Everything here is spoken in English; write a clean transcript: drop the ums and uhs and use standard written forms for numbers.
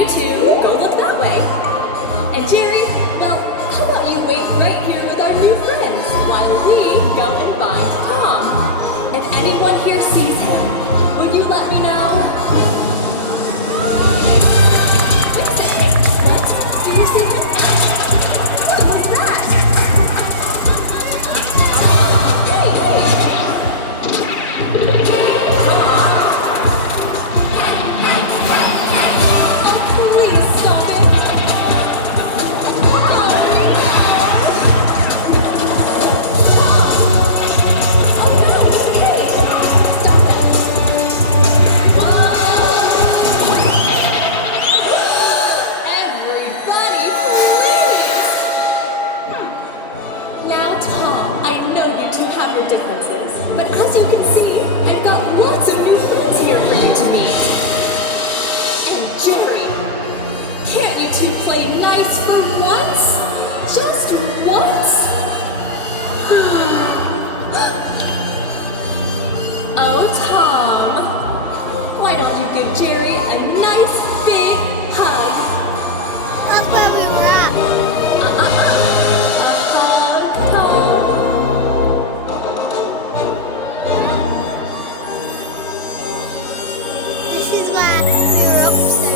you two go look that way. And Jerry, well, how about you wait right here with our new friends while we go and find Tom? If anyone here sees him, would you let me know? Wait a second. What? Do you see him? What was that? Hey, hey! Oh, please stop it! Differences. But as you can see, I've got lots of new friends here for you to meet. And Jerry, can't you two play nice for once? Just once? Oh, Tom, why don't you give Jerry a nice big hug? That's where we were at. A hug, Tom. This is where we were upset.